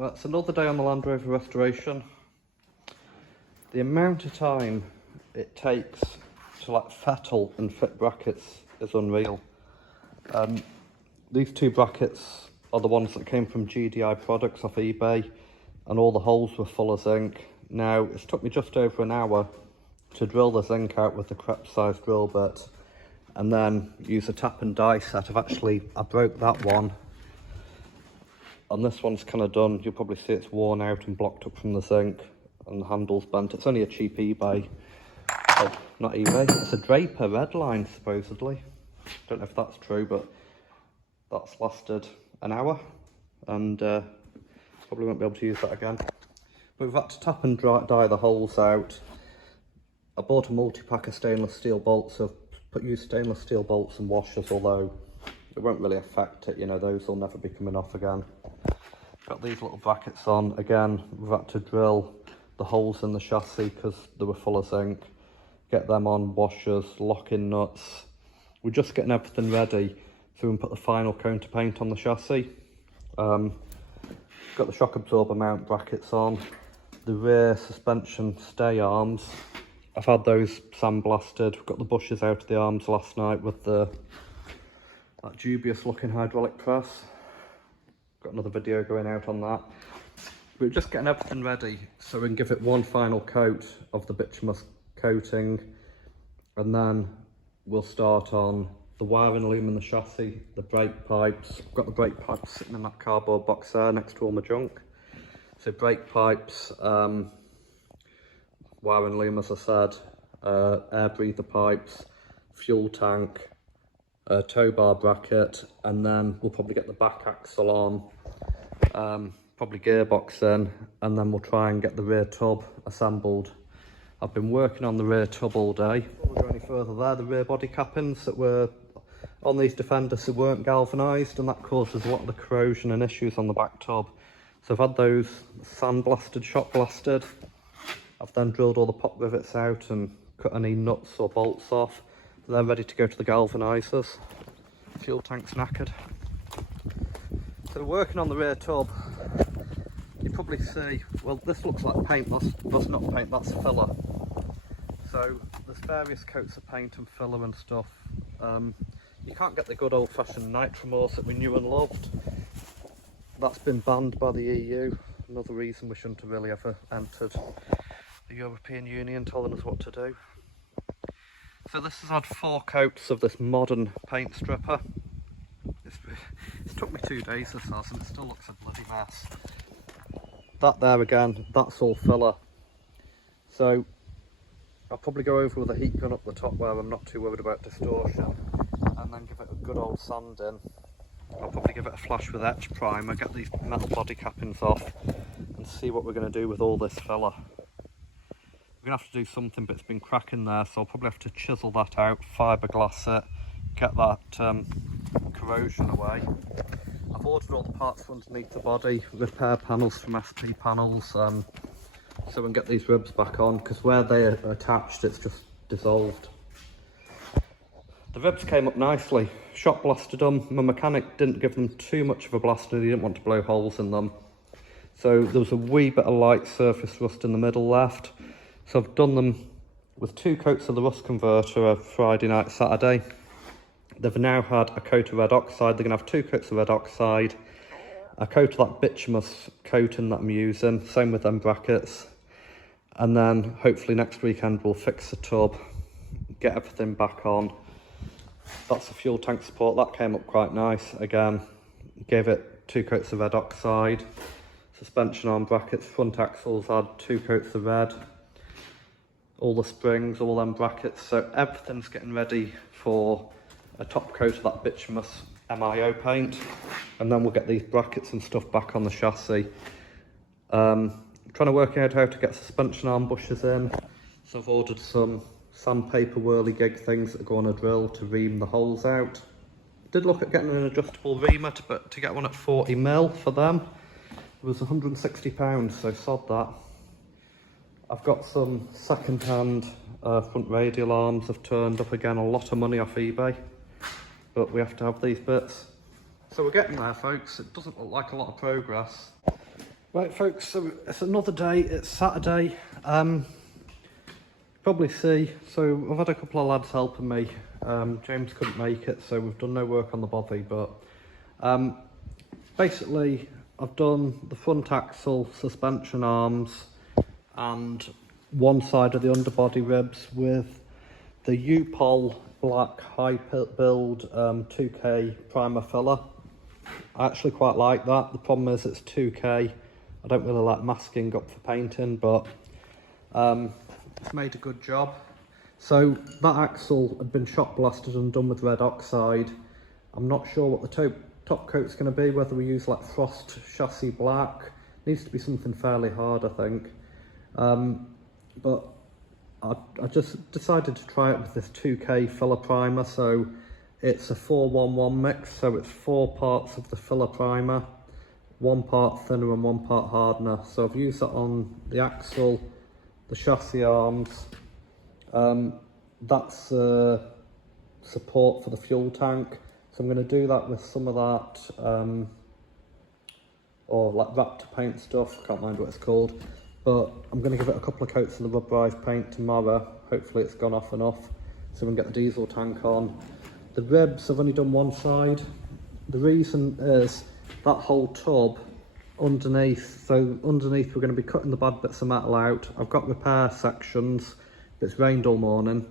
Well, it's another day on the Landrover restoration. The amount of time it takes to like fettle and fit brackets is unreal. These two brackets are the ones that came from GDI products off eBay, and all the holes were full of zinc. Now, it's took me just over an hour to drill the zinc out with the crepe-sized drill bit, and then use a tap and die set. I broke that one, and this one's kind of done. You'll probably see it's worn out and blocked up from the zinc, and the handle's bent. It's only a cheap eBay, oh, not eBay, it's a Draper Redline supposedly. Don't know if that's true, but that's lasted an hour, and probably won't be able to use that again. But we've had to tap and die the holes out. I bought a multi-pack of stainless steel bolts. So I've used stainless steel bolts and washers, although it won't really affect it, you know, those will never be coming off again. Got these little brackets on. Again, we've had to drill the holes in the chassis because they were full of zinc. Get them on, washers, lock-in nuts. We're just getting everything ready so we can put the final coat of paint on the chassis. Got the shock absorber mount brackets on. The rear suspension stay arms, I've had those sandblasted. We've got the bushes out of the arms last night with that dubious looking hydraulic press. Got another video going out on that. We're just getting everything ready so we can give it one final coat of the bituminous coating, and then we'll start on the wiring loom in the chassis, the brake pipes. I've got the brake pipes sitting in that cardboard box there next to all my junk. So brake pipes, wiring loom as I said, air breather pipes, fuel tank, tow bar bracket, and then we'll probably get the back axle on, probably gearbox in, and then we'll try and get the rear tub assembled. I've been working on the rear tub all day. Before we go any further there, the rear body cappings that were on these Defenders who weren't galvanised, and that causes a lot of the corrosion and issues on the back tub. So I've had those sandblasted, shot blasted. I've then drilled all the pop rivets out and cut any nuts or bolts off. They're ready to go to the galvanisers. Fuel tank's knackered. So working on the rear tub, you probably see, well, this looks like paint, that's not paint, that's filler. So there's various coats of paint and filler and stuff. You can't get the good old-fashioned Nitromorse that we knew and loved. That's been banned by the EU. Another reason we shouldn't have really ever entered the European Union telling us what to do. So this has had 4 coats of this modern paint stripper. It's took me 2 days this has, and it still looks a bloody mess. That there again, that's all filler. So I'll probably go over with a heat gun up the top where I'm not too worried about distortion, and then give it a good old sand in. I'll probably give it a flash with etch primer, get these metal body cappings off, and see what we're going to do with all this filler. We're going to have to do something, but it's been cracking there, so I'll probably have to chisel that out, fiberglass it, get that corrosion away. I've ordered all the parts for underneath the body, repair panels from SP Panels, so we can get these ribs back on, because where they're attached it's just dissolved. The ribs came up nicely, shot blasted them. My mechanic didn't give them too much of a blast and he didn't want to blow holes in them. So there was a wee bit of light surface rust in the middle left. So I've done them with 2 coats of the rust converter Friday night, Saturday. They've now had a coat of red oxide. They're going to have 2 coats of red oxide, a coat of that bituminous coating that I'm using, same with them brackets. And then hopefully next weekend we'll fix the tub, get everything back on. That's the fuel tank support, that came up quite nice. Again, gave it 2 coats of red oxide. Suspension arm brackets, front axles had 2 coats of red. All the springs, all them brackets, so everything's getting ready for a top coat of that bituminous MIO paint, and then we'll get these brackets and stuff back on the chassis. Trying to work out how to get suspension arm bushes in, so I've ordered some sandpaper whirligig things that go on a drill to ream the holes out. Did look at getting an adjustable reamer, but to get one at 40mm for them it was £160, so sod that. I've got some second-hand front radial arms. I've turned up again a lot of money off eBay, but we have to have these bits. So we're getting there, folks. It doesn't look like a lot of progress. Right folks, so it's another day, it's Saturday. Probably see, so I've had a couple of lads helping me. James couldn't make it, so we've done no work on the body, but basically I've done the front axle, suspension arms and one side of the underbody ribs with the U-Pol black high build 2K primer filler. I actually quite like that. The problem is it's 2K. I don't really like masking up for painting, but it's made a good job. So that axle had been shot blasted and done with red oxide. I'm not sure what the top coat's going to be, whether we use like Frost chassis black. Needs to be something fairly hard, I think. But I just decided to try it with this 2K filler primer. So it's a 4-1-1 mix, so it's 4 parts of the filler primer, 1 part thinner and 1 part hardener. So I've used that on the axle, the chassis arms. That's support for the fuel tank. So I'm going to do that with some of that, or like Raptor paint stuff, I can't remember what it's called. But I'm going to give it a couple of coats of the rubberized paint tomorrow. Hopefully it's gone off enough so we can get the diesel tank on. The ribs, I've only done one side. The reason is that whole tub underneath, so underneath we're going to be cutting the bad bits of metal out. I've got repair sections, but it's rained all morning,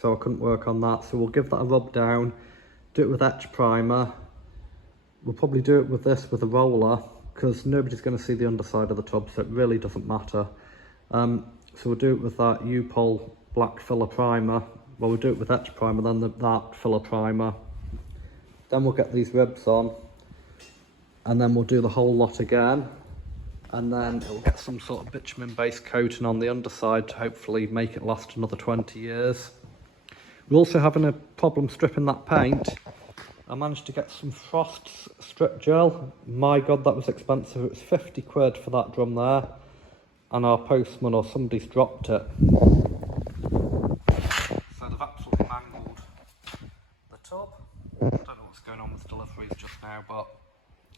so I couldn't work on that. So we'll give that a rub down, do it with etch primer. We'll probably do it with this with a roller, because nobody's going to see the underside of the tub, so it really doesn't matter. So we'll do it with that U-Pol black filler primer. Well, we'll do it with etch primer, then that filler primer. Then we'll get these ribs on, and then we'll do the whole lot again. And then it'll get some sort of bitumen-based coating on the underside to hopefully make it last another 20 years. We're also having a problem stripping that paint. I managed to get some Frost strip gel. My God, that was expensive. It was 50 quid for that drum there. And our postman or somebody's dropped it. So they've absolutely mangled the tub. I don't know what's going on with deliveries just now, but...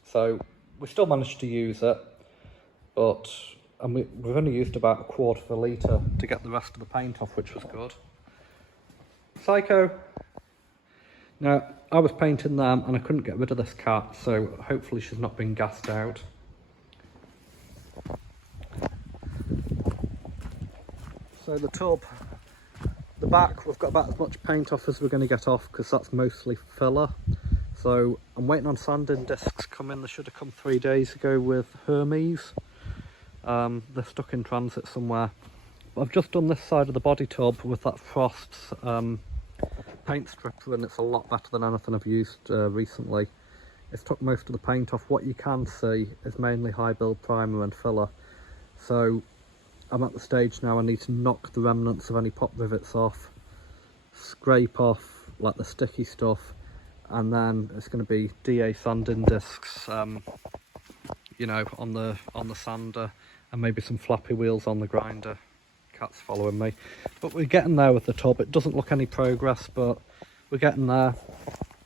So we still managed to use it, but we've only used about a quarter of a litre to get the rest of the paint off, which was good. Psycho! Now, I was painting them and I couldn't get rid of this cat, so hopefully she's not been gassed out. So the tub, the back, we've got about as much paint off as we're going to get off, because that's mostly filler. So I'm waiting on sanding discs coming. They should have come 3 days ago with Hermes. They're stuck in transit somewhere. But I've just done this side of the body tub with that Frost's paint stripper, and it's a lot better than anything I've used recently. It's took most of the paint off. What you can see is mainly high build primer and filler. So I'm at the stage now I need to knock the remnants of any pop rivets off, scrape off like the sticky stuff, and then it's going to be DA sanding discs, you know, on the sander, and maybe some flappy wheels on the grinder. Cat's following me, but we're getting there with the tub. It doesn't look any progress, but we're getting there.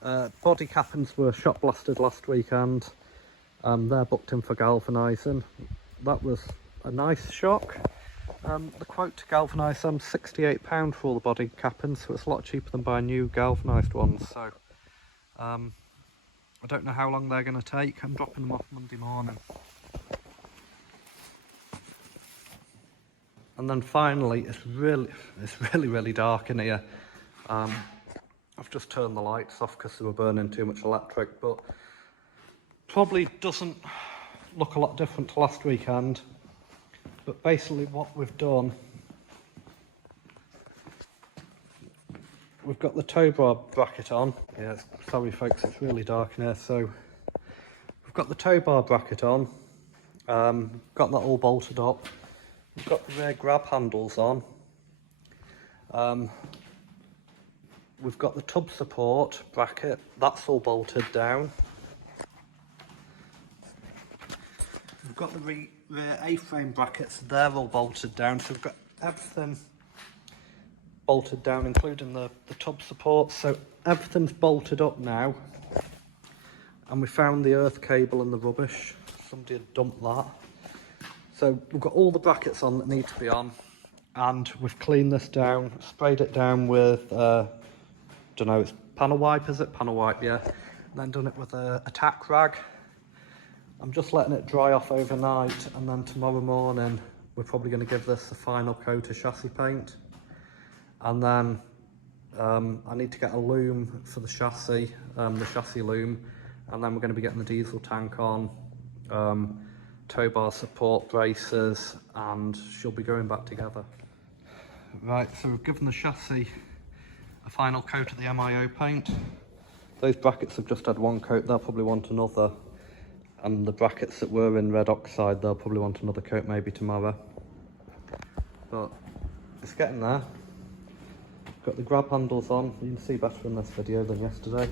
Body cappings were shot blasted last weekend. They're booked in for galvanising. That was a nice shock. The quote to galvanise them, £68 for all the body cappings, so it's a lot cheaper than buying new galvanised ones. So I don't know how long they're going to take. I'm dropping them off Monday morning. And then finally, it's really dark in here. I've just turned the lights off because they were burning too much electric, but probably doesn't look a lot different to last weekend. But basically what we've done, we've got the tow bar bracket on. Yeah, sorry folks, it's really dark in here. So we've got the tow bar bracket on, got that all bolted up. We've got the rear grab handles on. We've got the tub support bracket, that's all bolted down. We've got the rear A-frame brackets, they're all bolted down. So we've got everything bolted down, including the tub support. So everything's bolted up now. And we found the earth cable in the rubbish. Somebody had dumped that. So we've got all the brackets on that need to be on, and we've cleaned this down, sprayed it down with, don't know, it's panel wipe, is it? Panel wipe, yeah. And then done it with a tack rag. I'm just letting it dry off overnight, and then tomorrow morning we're probably going to give this a final coat of chassis paint. And then I need to get a loom for the chassis loom, and then we're going to be getting the diesel tank on, tow bar support braces, and she'll be going back together. Right, so we've given the chassis a final coat of the MIO paint. Those brackets have just had one coat, they'll probably want another. And the brackets that were in red oxide, they'll probably want another coat maybe tomorrow. But it's getting there. Got the grab handles on, you can see better in this video than yesterday.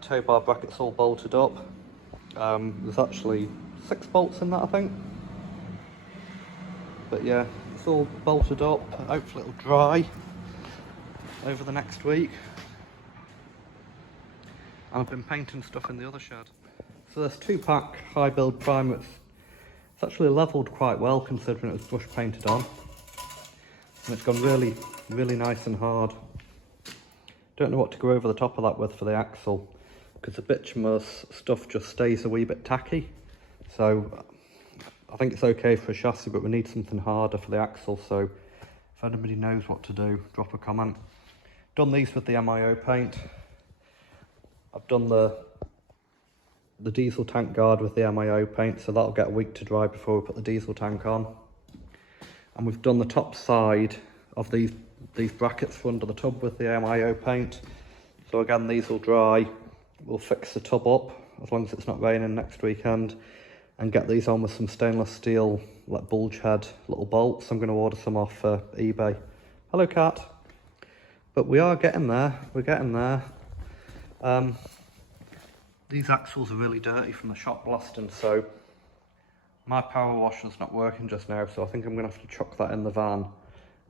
Tow bar brackets all bolted up. There's actually 6 bolts in that, I think. But yeah, it's all bolted up. Hopefully it'll dry over the next week. And I've been painting stuff in the other shed. So this 2-pack high build primer, it's actually leveled quite well considering it was brush painted on. And it's gone really, really nice and hard. Don't know what to go over the top of that with for the axle, because the bituminous stuff just stays a wee bit tacky. So I think it's okay for a chassis, but we need something harder for the axle. So if anybody knows what to do, drop a comment. Done these with the MIO paint. I've done the diesel tank guard with the MIO paint, so that'll get a week to dry before we put the diesel tank on. And we've done the top side of these brackets for under the tub with the MIO paint. So again, these will dry. We'll fix the tub up as long as it's not raining next weekend, and get these on with some stainless steel, like bulge head little bolts. I'm going to order some off eBay. Hello, cat. But we are getting there. We're getting there. These axles are really dirty from the shop blasting, so my power washer's not working just now, so I think I'm going to have to chuck that in the van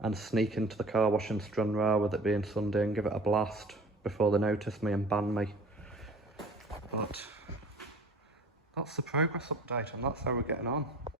and sneak into the car wash in Stranraer with it being Sunday and give it a blast before they notice me and ban me. But that's the progress update, and that's how we're getting on.